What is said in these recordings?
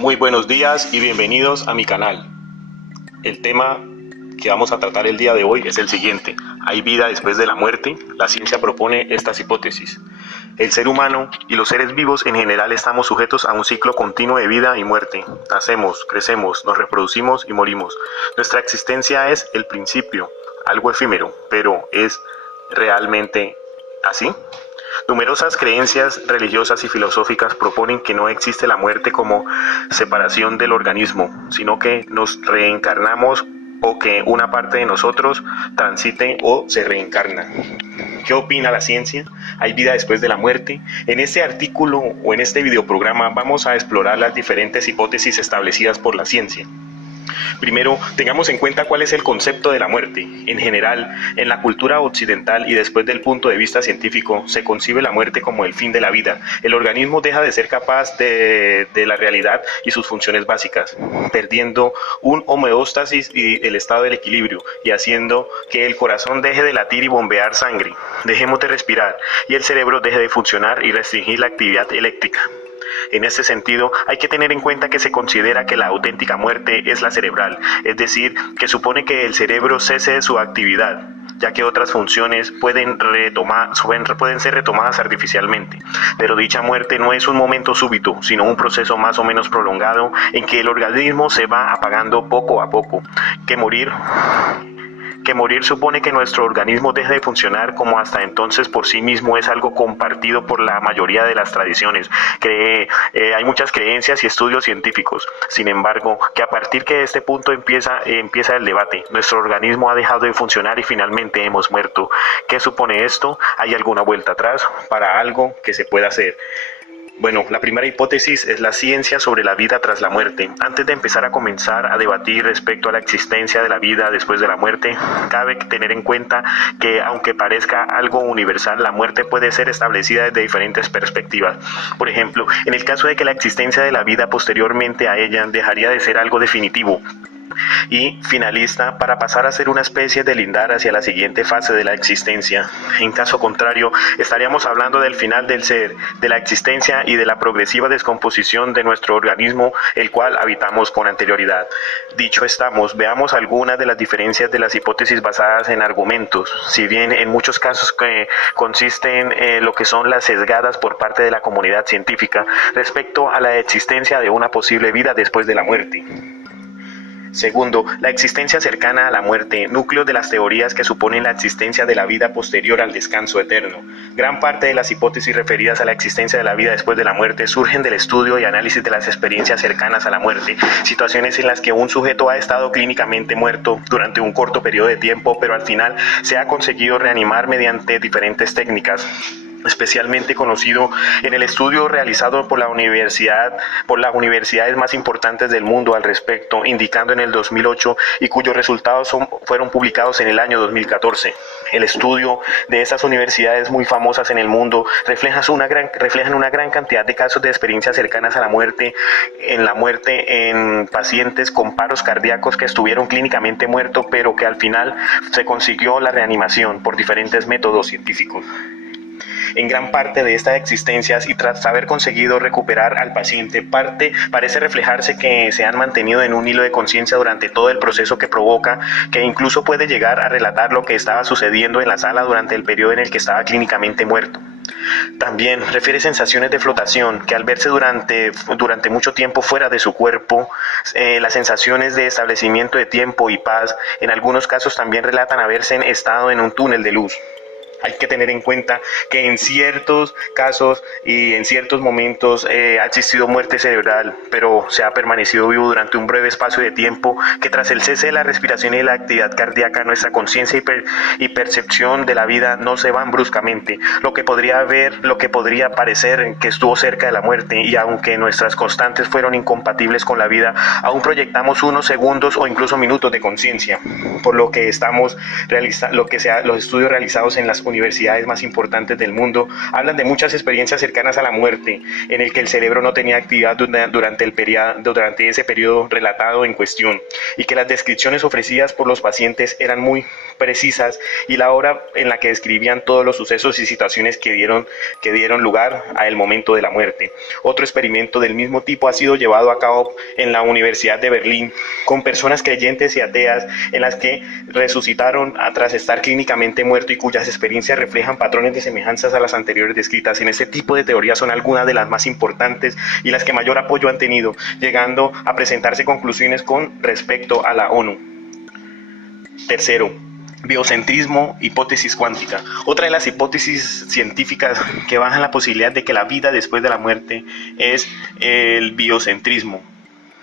Muy buenos días y bienvenidos a mi canal. El tema que vamos a tratar el día de hoy es el siguiente: ¿hay vida después de la muerte? La ciencia propone estas hipótesis. El ser humano y los seres vivos en general estamos sujetos a un ciclo continuo de vida y muerte. Nacemos, crecemos, nos reproducimos y morimos. Nuestra existencia es el principio, algo efímero, pero ¿es realmente así? Numerosas creencias religiosas y filosóficas proponen que no existe la muerte como separación del organismo, sino que nos reencarnamos o que una parte de nosotros transite o se reencarna. ¿Qué opina la ciencia? ¿Hay vida después de la muerte? En este artículo o en este videoprograma vamos a explorar las diferentes hipótesis establecidas por la ciencia. Primero, tengamos en cuenta cuál es el concepto de la muerte. En general, en la cultura occidental y después del punto de vista científico, se concibe la muerte como el fin de la vida. El organismo deja de ser capaz de la realidad y sus funciones básicas, perdiendo un homeostasis y el estado del equilibrio, y haciendo que el corazón deje de latir y bombear sangre, dejemos de respirar, y el cerebro deje de funcionar y restringir la actividad eléctrica. En este sentido, hay que tener en cuenta que se considera que la auténtica muerte es la cerebral, es decir, que supone que el cerebro cese de su actividad, ya que otras funciones pueden ser retomadas artificialmente. Pero dicha muerte no es un momento súbito, sino un proceso más o menos prolongado en que el organismo se va apagando poco a poco. Que morir supone que nuestro organismo deje de funcionar como hasta entonces por sí mismo es algo compartido por la mayoría de las tradiciones. Hay muchas creencias y estudios científicos. Sin embargo, que a partir de este punto empieza el debate. Nuestro organismo ha dejado de funcionar y finalmente hemos muerto. ¿Qué supone esto? ¿Hay alguna vuelta atrás para algo que se pueda hacer? Bueno, la primera hipótesis es la ciencia sobre la vida tras la muerte. Antes de empezar a comenzar a debatir respecto a la existencia de la vida después de la muerte, cabe tener en cuenta que, aunque parezca algo universal, la muerte puede ser establecida desde diferentes perspectivas. Por ejemplo, en el caso de que la existencia de la vida posteriormente a ella dejaría de ser algo definitivo y finalista para pasar a ser una especie de lindar hacia la siguiente fase de la existencia. En caso contrario, estaríamos hablando del final del ser, de la existencia y de la progresiva descomposición de nuestro organismo, el cual habitamos con anterioridad. Dicho estamos, veamos algunas de las diferencias de las hipótesis basadas en argumentos, si bien en muchos casos que consisten en lo que son las sesgadas por parte de la comunidad científica respecto a la existencia de una posible vida después de la muerte. Segundo, la existencia cercana a la muerte, núcleo de las teorías que suponen la existencia de la vida posterior al descanso eterno. Gran parte de las hipótesis referidas a la existencia de la vida después de la muerte surgen del estudio y análisis de las experiencias cercanas a la muerte, situaciones en las que un sujeto ha estado clínicamente muerto durante un corto periodo de tiempo, pero al final se ha conseguido reanimar mediante diferentes técnicas. Especialmente conocido en el estudio realizado por las universidades más importantes del mundo al respecto, indicando en el 2008 y cuyos resultados fueron publicados en el año 2014. El estudio de estas universidades muy famosas en el mundo reflejan una gran cantidad de casos de experiencias cercanas a la muerte en pacientes con paros cardíacos que estuvieron clínicamente muertos, pero que al final se consiguió la reanimación por diferentes métodos científicos. En gran parte de estas existencias y tras haber conseguido recuperar al paciente, parece reflejarse que se han mantenido en un hilo de conciencia durante todo el proceso que provoca, que incluso puede llegar a relatar lo que estaba sucediendo en la sala durante el periodo en el que estaba clínicamente muerto. También refiere sensaciones de flotación, que al verse durante mucho tiempo fuera de su cuerpo, las sensaciones de establecimiento de tiempo y paz, en algunos casos también relatan haberse estado en un túnel de luz. Hay que tener en cuenta que en ciertos casos y en ciertos momentos ha existido muerte cerebral, pero se ha permanecido vivo durante un breve espacio de tiempo, que tras el cese de la respiración y la actividad cardíaca, nuestra conciencia y percepción de la vida no se van bruscamente, lo que podría parecer que estuvo cerca de la muerte, y aunque nuestras constantes fueron incompatibles con la vida, aún proyectamos unos segundos o incluso minutos de conciencia, por lo que los estudios realizados en las universidades más importantes del mundo hablan de muchas experiencias cercanas a la muerte, en el que el cerebro no tenía actividad durante ese periodo relatado en cuestión, y que las descripciones ofrecidas por los pacientes eran muy precisas, y la hora en la que describían todos los sucesos y situaciones que dieron lugar al momento de la muerte. Otro experimento del mismo tipo ha sido llevado a cabo en la Universidad de Berlín con personas creyentes y ateas, en las que resucitaron tras estar clínicamente muerto y cuyas experiencias reflejan patrones de semejanzas a las anteriores descritas. En este tipo de teorías son algunas de las más importantes y las que mayor apoyo han tenido, llegando a presentarse conclusiones con respecto a la ONU. Tercero, biocentrismo, hipótesis cuántica. Otra de las hipótesis científicas que bajan la posibilidad de que la vida después de la muerte es el biocentrismo,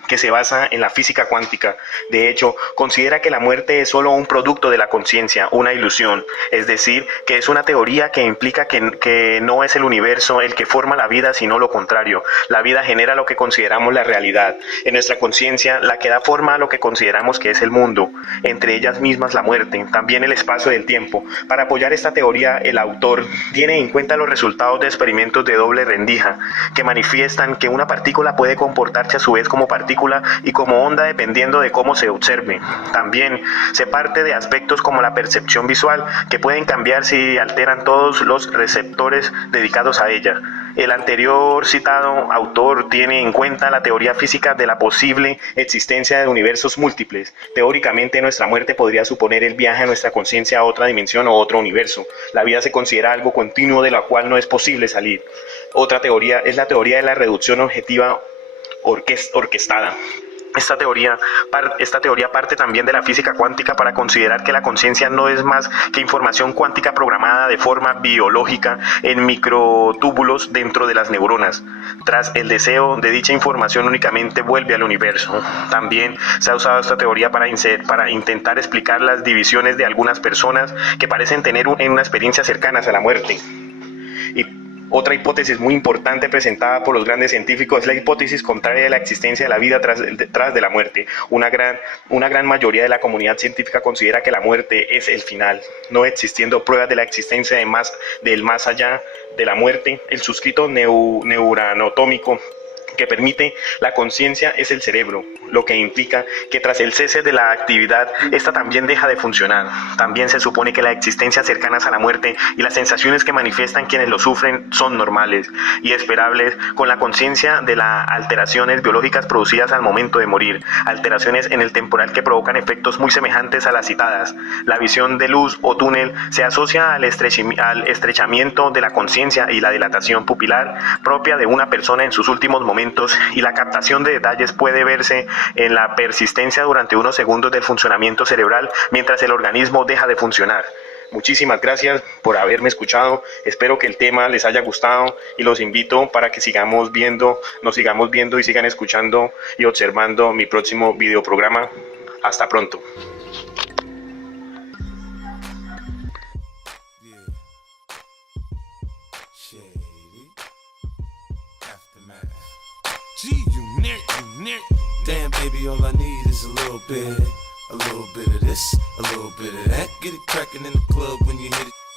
que se basa en la física cuántica. De hecho, considera que la muerte es solo un producto de la conciencia, una ilusión, es decir, que es una teoría que implica que no es el universo el que forma la vida, sino lo contrario. La vida genera lo que consideramos la realidad. En nuestra conciencia, la que da forma a lo que consideramos que es el mundo, entre ellas mismas la muerte, también el espacio del tiempo. Para apoyar esta teoría, el autor tiene en cuenta los resultados de experimentos de doble rendija, que manifiestan que una partícula puede comportarse a su vez como partícula y como onda dependiendo de cómo se observe. También se parte de aspectos como la percepción visual, que pueden cambiar si alteran todos los receptores dedicados a ella. El anterior citado autor tiene en cuenta la teoría física de la posible existencia de universos múltiples. Teóricamente, nuestra muerte podría suponer el viaje a nuestra conciencia a otra dimensión o otro universo. La vida se considera algo continuo de lo cual no es posible salir. Otra teoría es la teoría de la reducción objetiva orquestada. Esta teoría parte también de la física cuántica para considerar que la conciencia no es más que información cuántica programada de forma biológica en microtúbulos dentro de las neuronas. Tras el deseo de dicha información únicamente vuelve al universo. También se ha usado esta teoría para intentar explicar las divisiones de algunas personas que parecen tener una experiencia cercanas a la muerte. Y otra hipótesis muy importante presentada por los grandes científicos es la hipótesis contraria de la existencia de la vida tras de la muerte. Una gran mayoría de la comunidad científica considera que la muerte es el final, no existiendo pruebas de la existencia del más allá de la muerte. El suscrito neuroanatómico que permite la conciencia es el cerebro, lo que implica que tras el cese de la actividad, esta también deja de funcionar. También se supone que las existencias cercanas a la muerte y las sensaciones que manifiestan quienes lo sufren son normales y esperables con la conciencia de las alteraciones biológicas producidas al momento de morir, alteraciones en el temporal que provocan efectos muy semejantes a las citadas. La visión de luz o túnel se asocia al estrechamiento de la conciencia y la dilatación pupilar propia de una persona en sus últimos momentos, y la captación de detalles puede verse en la persistencia durante unos segundos del funcionamiento cerebral mientras el organismo deja de funcionar. Muchísimas gracias por haberme escuchado. Espero que el tema les haya gustado y los invito para que nos sigamos viendo y sigan escuchando y observando mi próximo videoprograma. Hasta pronto. Damn, baby, all I need is a little bit of this, a little bit of that. Get it crackin' in the club when you hit it.